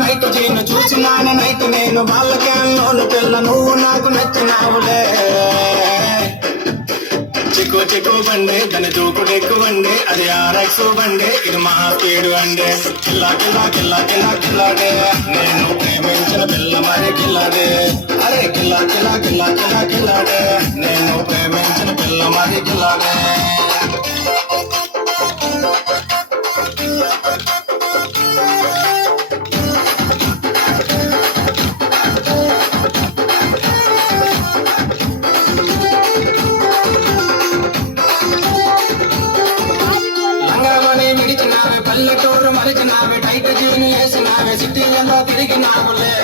night జీను చూసినాను night నేను బాలకేళ్ళలోను పిల్ల నువ్వు నాకు నచ్చినావులే చిక్కు చిక్కు బండి దాని దూకుడెక్కువండి అది RX బండి ఇది మహా స్పీడ్ అండి కిల్లా కిల్లా కిల్లా కిల్లా కిల్లాడే నేను ప్రేమించిన పిల్ల మరి కిల్లాడే అరే కిల్లా కిల్లా కిల్లా కిల్లా కిల్లాడే నేను ప్రేమించిన పిల్ల మరి కిల్లాడే పల్లెటూరు మరిచినావే టైట్ జీని వేసినావే సిటీలలో తిరిగినావులే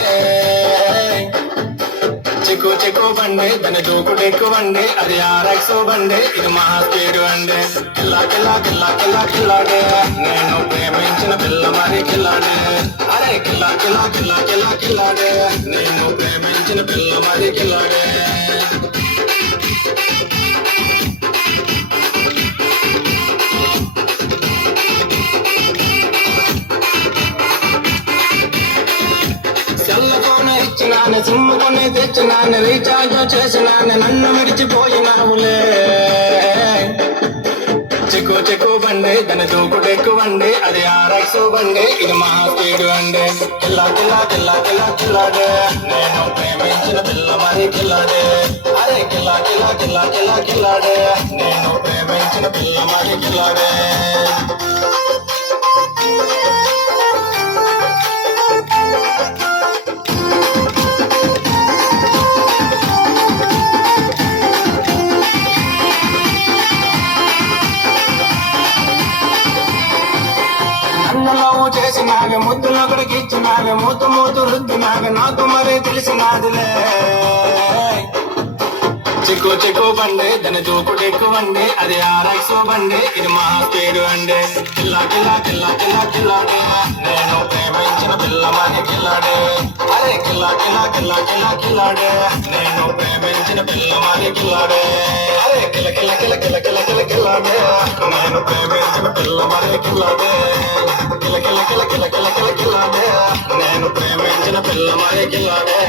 చిక్కు చిక్కు బండి దాని దూకుడెక్కువండి అది RX బండి ఇది మహా స్పీడ్ అండి కిల్లా కిల్లా కిల్లా కిల్లా కిల్లాడే నేను ప్రేమించిన పిల్ల మరి కిల్లాడే అరే కిల్లా కిల్లా కిల్లా కిల్లా కిల్లాడే నేను ప్రేమించిన పిల్ల మరి కిల్లాడే ఇచ్చినాను సిమ్ము కొని తెచ్చినాను రీఛార్జ్ చేసినాను నన్ను విడిచిపోయినావులే చిక్కు చిక్కు బండి దాని దూకుడెక్కువండి అది RX బండి ఇది మహా స్పీడ్ అండి కిల్లా కిల్లా కిల్లా కిల్లా కిల్లాడే నేను ప్రేమించిన పిల్ల మరి కిల్లాడే అరే కిల్లా కిల్లా కిల్లా కిల్లా కిల్లాడే నేను ప్రేమించిన పిల్ల మరి కిల్లాడే చేసినాగ ముద్దులో అక్కడికి ఇచ్చినాగ మూతు మూతు రుద్దినాగ నాకు మరీ తెలిసినాదిలే చిక్కు చిక్కు బండి దాని దూకుడెక్కువండి అది RX బండి ఇది మహా స్పీడ్ అండి కిల్లా కిల్లా కిల్లా కిల్లా కిల్లాడే నేను ప్రేమించిన పిల్ల మరి కిల్లాడే అరే కిల్లా కిల్లా కిల్లా కిల్లా కిల్లాడే నేను ప్రేమించిన పిల్ల మరి కిల్లాడే అరే కిల్ల కిల్ల కిల్ల కిల్ల కిల్ల కిల్ల కిల్లాడే నేను ప్రేమించిన పిల్ల మరి కిల్లాడే కిల్ల కిల్ల కిల్ల కిల్ల కిల్ల కిల్ల కిల్లాడే నేను ప్రేమించిన పిల్ల మరి కిల్లాడే